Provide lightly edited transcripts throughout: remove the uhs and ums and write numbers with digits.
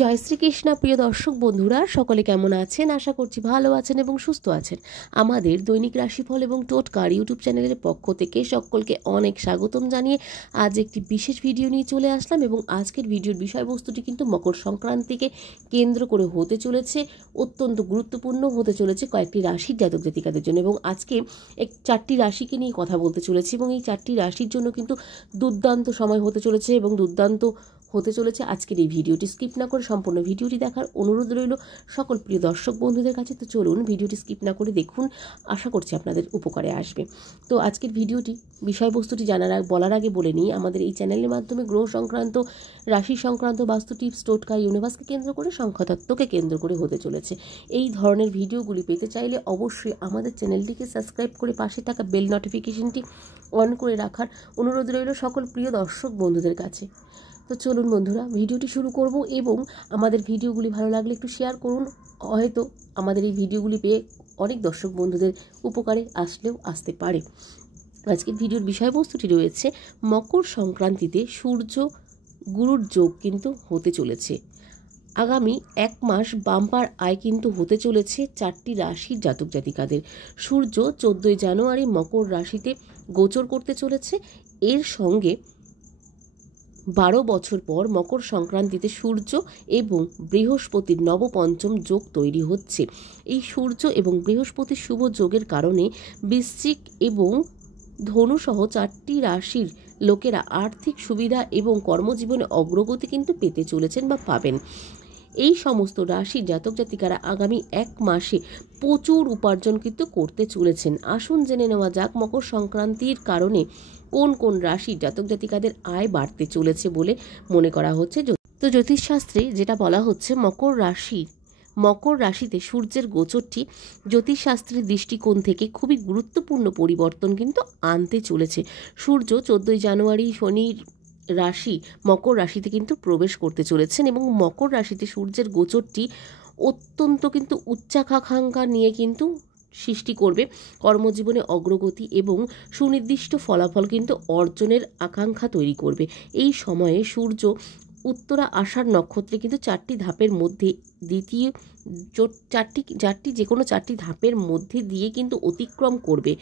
জয় শ্রীকৃষ্ণ। প্রিয় দর্শক বন্ধুরা, সকলে কেমন আছেন? আশা করছি ভালো আছেন এবং সুস্থ আছেন। আমাদের দৈনিক রাশিফল এবং টোটকার ইউটিউব চ্যানেলের পক্ষ থেকে সকলকে অনেক স্বাগতম জানিয়ে আজ একটি বিশেষ ভিডিও নিয়ে চলে আসলাম। এবং আজকের ভিডিওর বিষয়বস্তুটি কিন্তু মকর সংক্রান্তিকে কেন্দ্র করে হতে চলেছে, অত্যন্ত গুরুত্বপূর্ণ হতে চলেছে কয়েকটি রাশির জাতক জাতিকাদের জন্য। এবং আজকে চারটি রাশিকে নিয়ে কথা বলতে চলেছি এবং এই চারটি রাশির জন্য কিন্তু দুর্দান্ত সময় হতে চলেছে এবং দুর্দান্ত হতে চলেছে আজকের এই ভিডিওটি। স্কিপ না করে সম্পূর্ণ ভিডিওটি দেখার অনুরোধ রইল সকল প্রিয় দর্শক বন্ধুদের কাছে। তো চলুন ভিডিওটি স্কিপ না করে দেখুন, আশা করছি আপনাদের উপকারে আসবে। তো আজকের ভিডিওটি বিষয়বস্তুটি বলার আগে বলে নিই, আমাদের এই চ্যানেলের মাধ্যমে গ্রহ সংক্রান্ত, রাশি সংক্রান্ত, বাস্তু টিপস, টোটকা, ইউনিভার্সকে কেন্দ্র করে, সংখ্যাতত্ত্বকে কেন্দ্র করে হতে চলেছে। এই ধরনের ভিডিওগুলি পেতে চাইলে অবশ্যই আমাদের চ্যানেলটিকে সাবস্ক্রাইব করে পাশে থাকা বেল নোটিফিকেশনটি অন করে রাখার অনুরোধ রইল সকল প্রিয় দর্শক বন্ধুদের কাছে। তো চলুন বন্ধুরা, ভিডিওটি শুরু করব। এবং আমাদের ভিডিওগুলি ভালো লাগলে একটু শেয়ার করুন। হয়তো আমাদের এই ভিডিওগুলি পেয়ে অনেক দর্শক বন্ধুদের উপকারে আসলেও আসতে পারে। আজকের ভিডিওর বিষয়বস্তুটি রয়েছে মকর সংক্রান্তিতে সূর্য গুরুর যোগ কিন্তু হতে চলেছে। আগামী এক মাস বাম্পার আয় কিন্তু হতে চলেছে চারটি রাশির জাতক জাতিকাদের। সূর্য 14 জানুয়ারি মকর রাশিতে গোচর করতে চলেছে। এর সঙ্গে 12 বছর পর মকর সংক্রান্তিতে সূর্য এবং বৃহস্পতির নবপঞ্চম যোগ তৈরি হচ্ছে। এই সূর্য এবং বৃহস্পতির শুভ যোগের কারণে বৃশ্চিক এবং ধনু সহ চারটি রাশির লোকেরা আর্থিক সুবিধা এবং কর্মজীবনে অগ্রগতি কিন্তু পেতে চলেছেন বা পাবেন। এই সমস্ত রাশির জাতক জাতিকারা আগামী এক মাসে প্রচুর উপার্জন কিন্তু করতে চলেছেন। আসুন জেনে নেওয়া যাক মকর সংক্রান্তির কারণে কোন কোন রাশির জাতক জাতিকাদের আয় বাড়তে চলেছে বলে মনে করা হচ্ছে। তো জ্যোতিষশাস্ত্রে যেটা বলা হচ্ছে, মকর রাশিতে সূর্যের গোচরটি জ্যোতিষশাস্ত্রের দৃষ্টিকোণ থেকে খুবই গুরুত্বপূর্ণ পরিবর্তন কিন্তু আনতে চলেছে। সূর্য 14 জানুয়ারি শনির রাশি মকর রাশিতে কিন্তু প্রবেশ করতে চলেছেন এবং মকর রাশিতে সূর্যের গোচরটি অত্যন্ত কিন্তু উচ্চাকাঙ্ক্ষা নিয়ে কিন্তু সৃষ্টি করবে, কর্মজীবনে অগ্রগতি এবং সুনির্দিষ্ট ফলাফল কিন্তু অর্জনের আকাঙ্ক্ষা তৈরি করবে। এই সময়ে সূর্য উত্তরা আষাঢ় নক্ষত্রে কিন্তু চারটি ধাপের মধ্যে যে কোনো চারটি ধাপের মধ্যে দিয়ে কিন্তু অতিক্রম করবে।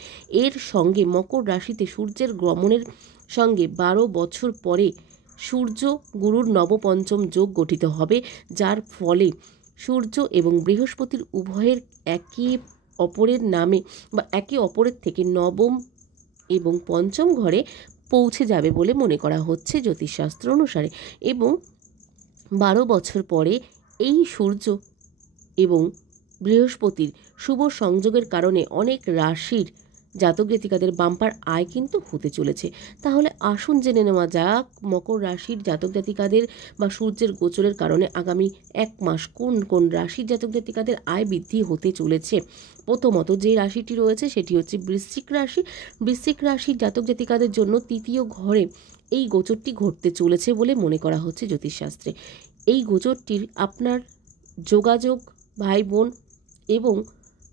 এর সঙ্গে মকর রাশিতে সূর্যের গমনের সঙ্গে 12 বছর পরে সূর্য গুরুর নবপঞ্চম যোগ গঠিত হবে, যার ফলে সূর্য এবং বৃহস্পতির উভয়ের একে অপরের নামে বা একে অপরের থেকে নবম এবং পঞ্চম ঘরে পৌঁছে যাবে বলে মনে করা হচ্ছে জ্যোতিষশাস্ত্র অনুসারে। এবং 12 বছর পরে এই সূর্য এবং বৃহস্পতির শুভ সংযোগের কারণে অনেক রাশির জাতক জাতিকাদের বাম্পার আয় কিন্তু হতে চলেছে। তাহলে আসুন জেনে নেওয়া যাক মকর রাশির জাতক জাতিকাদের বা সূর্যের গোচরের কারণে আগামী এক মাস কোন কোন রাশির জাতক জাতিকাদের আয় বৃদ্ধি হতে চলেছে। প্রথমত যে রাশিটি রয়েছে সেটি হচ্ছে বৃশ্চিক রাশি। বৃশ্চিক রাশির জাতক জাতিকাদের জন্য তৃতীয় ঘরে এই গোচরটি ঘটতে চলেছে বলে মনে করা হচ্ছে জ্যোতিষশাস্ত্রে। এই গোচরটির আপনার যোগাযোগ, ভাই বোন এবং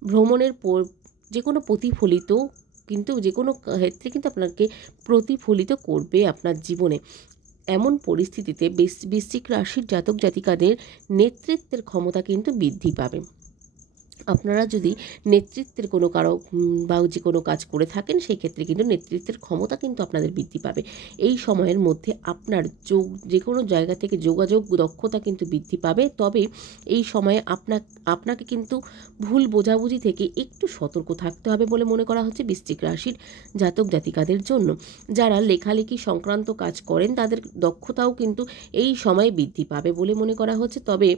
ভ্রমণের যে কোনো প্রতিফলিত কিন্তু যে কোনো ক্ষেত্রে কিন্তু আপনাকে প্রতিফলিত করবে আপনার জীবনে। এমন পরিস্থিতিতে বৃশ্চিক রাশির জাতক জাতিকাদের নেতৃত্বের ক্ষমতা কিন্তু বৃদ্ধি পাবে। আপনারা যদি নেতৃত্বের কোনো বা যে কোনো কাজ করে থাকেন, সেই ক্ষেত্রে কিন্তু নেতৃত্বের ক্ষমতা কিন্তু আপনাদের বৃদ্ধি পাবে। এই সময়ের মধ্যে আপনার যে কোনো জায়গা থেকে যোগাযোগ দক্ষতা কিন্তু বৃদ্ধি পাবে। তবে এই সময়ে আপনাকে কিন্তু ভুল বোঝাবুঝি থেকে একটু সতর্ক থাকতে হবে বলে মনে করা হচ্ছে বৃশ্চিক রাশির জাতক জাতিকাদের জন্য। যারা লেখালেখি সংক্রান্ত কাজ করেন তাদের দক্ষতাও কিন্তু এই সময়ে বৃদ্ধি পাবে বলে মনে করা হচ্ছে। তবে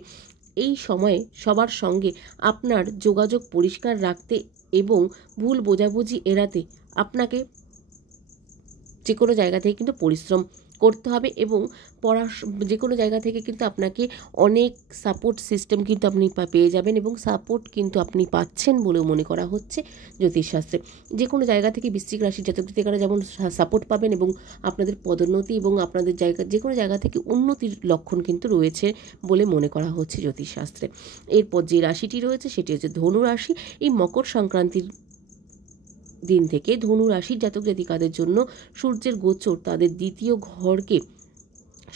এই সময়ে সবার সঙ্গে আপনার যোগাযোগ পরিষ্কার রাখতে এবং ভুল বোঝাবুঝি এড়াতে আপনাকে যে কোনো জায়গা থেকে কিন্তু পরিশ্রম করতে হবে এবং যে কোনো জায়গা থেকে কিন্তু আপনাকে অনেক সাপোর্ট সিস্টেম কিন্তু আপনি পেয়ে যাবেন এবং সাপোর্ট কিন্তু আপনি পাচ্ছেন বলেও মনে করা হচ্ছে জ্যোতিষশাস্ত্রে। যে কোনো জায়গা থেকে বৃশ্চিক রাশির জাতক জাতিকারা যেমন সাপোর্ট পাবেন এবং আপনাদের পদোন্নতি এবং আপনাদের যে কোনো জায়গা থেকে উন্নতির লক্ষণ কিন্তু রয়েছে বলে মনে করা হচ্ছে জ্যোতিষশাস্ত্রে। এরপর যে রাশিটি রয়েছে সেটি হচ্ছে ধনু রাশি। এই মকর সংক্রান্তির দিন থেকে ধনু রাশির জাতক জাতিকাদের জন্য সূর্যের গোচর তাদের দ্বিতীয় ঘরকে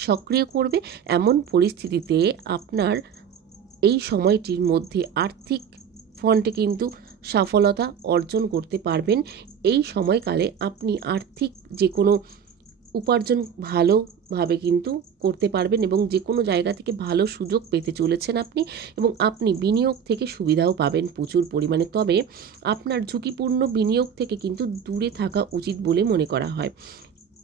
সক্রিয় করবে। এমন পরিস্থিতিতে আপনার এই সময়টির মধ্যে আর্থিক ফ্রন্টে কিন্তু সফলতা অর্জন করতে পারবেন। এই সময়কালে আপনি আর্থিক যে কোনো উপার্জন ভালোভাবে কিন্তু করতে পারবেন এবং যে কোনো জায়গা থেকে ভালো সুযোগ পেতে চলেছেন আপনি, এবং আপনি বিনিয়োগ থেকে সুবিধাও পাবেন প্রচুর পরিমাণে। তবে আপনার ঝুঁকিপূর্ণ বিনিয়োগ থেকে কিন্তু দূরে থাকা উচিত বলে মনে করা হয়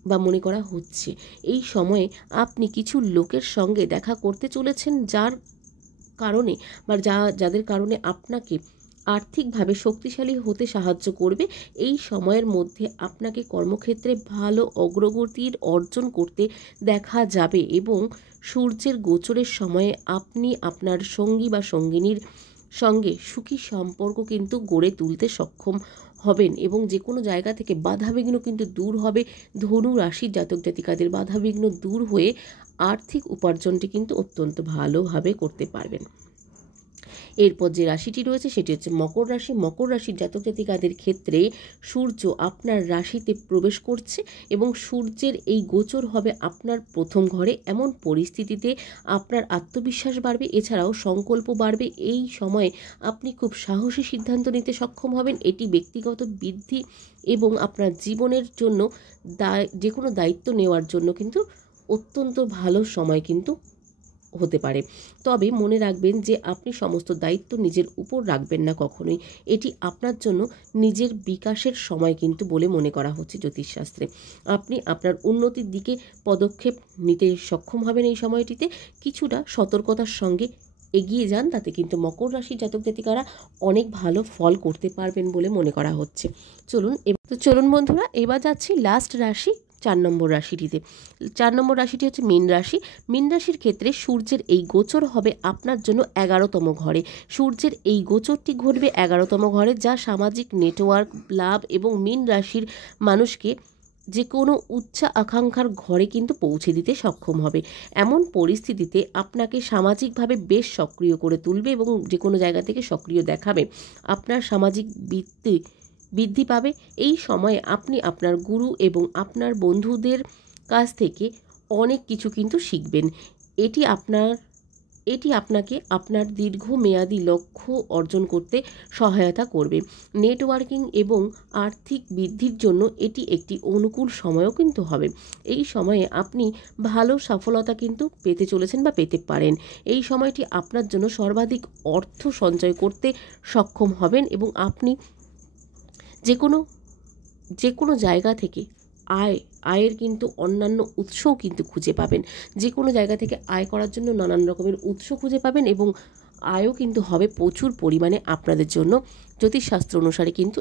বা মনে করা হচ্ছে। এই সময়ে আপনি কিছু লোকের সঙ্গে দেখা করতে চলেছেন যার কারণে বা যাদের কারণে আপনাকে আর্থিকভাবে শক্তিশালী হতে সাহায্য করবে। এই সময়ের মধ্যে আপনাকে কর্মক্ষেত্রে ভালো অগ্রগতির অর্জন করতে দেখা যাবে এবং সূর্যের গোচরের সময়ে আপনি আপনার সঙ্গী বা সঙ্গিনীর সঙ্গে সুখী সম্পর্ক কিন্তু গড়ে তুলতে সক্ষম হবেন এবং যে কোনো জায়গা থেকে বাধাবিঘ্ন কিন্তু দূর হবে। ধনু রাশির জাতক জাতিকাদের বাধাবিঘ্ন দূর হয়ে আর্থিক উপার্জনটি কিন্তু অত্যন্ত ভালোভাবে করতে পারবেন। এরপর যে রাশিটি রয়েছে সেটি হচ্ছে মকর রাশি। মকর রাশির জাতক জাতিকাদের ক্ষেত্রে সূর্য আপনার রাশিতে প্রবেশ করছে এবং সূর্যের এই গোচর হবে আপনার প্রথম ঘরে। এমন পরিস্থিতিতে আপনার আত্মবিশ্বাস বাড়বে, এছাড়াও সংকল্প বাড়বে। এই সময়ে আপনি খুব সাহসী সিদ্ধান্ত নিতে সক্ষম হবেন। এটি ব্যক্তিগত বৃদ্ধি এবং আপনার জীবনের জন্য যে কোনো দায়িত্ব নেওয়ার জন্য কিন্তু অত্যন্ত ভালো সময় কিন্তু হতে পারে। তবে মনে রাখবেন যে আপনি সমস্ত দায়িত্ব নিজের উপর রাখবেন না কখনোই। এটি আপনার জন্য নিজের বিকাশের সময় কিন্তু বলে মনে করা হচ্ছে জ্যোতিষশাস্ত্রে। আপনি আপনার উন্নতির দিকে পদক্ষেপ নিতে সক্ষম হবেন এই সময়টিতে। কিছুটা সতর্কতার সঙ্গে এগিয়ে যান, তাতে কিন্তু মকর রাশির জাতক জাতিকারা অনেক ভালো ফল করতে পারবেন বলে মনে করা হচ্ছে। চলুন বন্ধুরা, এবার যাচ্ছি লাস্ট রাশি 4 নম্বর রাশিটিতে। 4 নম্বর রাশিটি হচ্ছে মীন রাশি। মীন রাশির ক্ষেত্রে সূর্যের এই গোচর হবে আপনার জন্য 11তম ঘরে। সূর্যের এই গোচরটি ঘটবে 11তম ঘরে, যা সামাজিক নেটওয়ার্ক, লাভ এবং মীন রাশির মানুষকে যে কোনো উচ্চ আকাঙ্ক্ষার ঘরে কিন্তু পৌঁছে দিতে সক্ষম হবে। এমন পরিস্থিতিতে আপনাকে সামাজিকভাবে বেশ সক্রিয় করে তুলবে এবং যে কোনো জায়গা থেকে সক্রিয় দেখাবে। আপনার সামাজিক বৃদ্ধি পাবে। এই সময়ে আপনি আপনার গুরু এবং আপনার বন্ধুদের কাছ থেকে অনেক কিছু কিন্তু শিখবেন। এটি আপনাকে আপনার দীর্ঘমেয়াদী লক্ষ্য অর্জন করতে সহায়তা করবে। নেটওয়ার্কিং এবং আর্থিক বৃদ্ধির জন্য এটি একটি অনুকূল সময়ও কিন্তু হবে। এই সময়ে আপনি ভালো সফলতা কিন্তু পেতে চলেছেন বা পেতে পারেন। এই সময়টি আপনার জন্য সর্বাধিক অর্থ সঞ্চয় করতে সক্ষম হবেন এবং আপনি যে কোনো জায়গা থেকে আয়ের কিন্তু অন্যান্য উৎসও কিন্তু খুঁজে পাবেন। যে কোনো জায়গা থেকে আয় করার জন্য নানান রকমের উৎস খুঁজে পাবেন এবং আয়ও কিন্তু হবে প্রচুর পরিমাণে আপনাদের জন্য। জ্যোতিষশাস্ত্র অনুসারে কিন্তু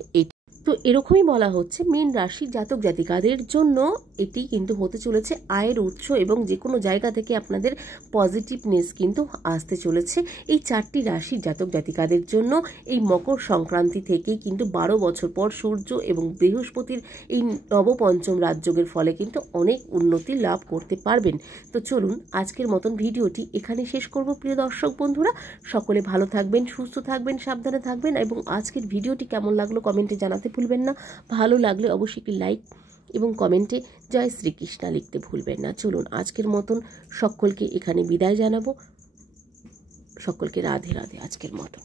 তো এরকমই বলা হচ্ছে মীন রাশির জাতক জাতিকাদের জন্য এটি কিন্তু হতে চলেছে আয়ের উৎস এবং যে কোনো জায়গা থেকে আপনাদের পজিটিভনেস কিন্তু আসতে চলেছে। এই 4টি রাশির জাতক জাতিকাদের জন্য এই মকর সংক্রান্তি থেকেই কিন্তু 12 বছর পর সূর্য এবং বৃহস্পতির এই নবপঞ্চম রাজযোগের ফলে কিন্তু অনেক উন্নতি লাভ করতে পারবেন। তো চলুন আজকের মতন ভিডিওটি এখানে শেষ করব। প্রিয় দর্শক বন্ধুরা, সকলে ভালো থাকবেন, সুস্থ থাকবেন, সাবধানে থাকবেন এবং আজকের ভিডিওটি কেমন লাগলো কমেন্টে জানাতে ভুলবেন না। ভালো লাগলে অবশ্যই একটি লাইক এবং কমেন্টে জয় শ্রীকৃষ্ণ লিখতে ভুলবেন না। চলুন আজকের মতন সকলকে এখানে বিদায় জানাবো। সকলকে রাধে রাধে আজকের মতন।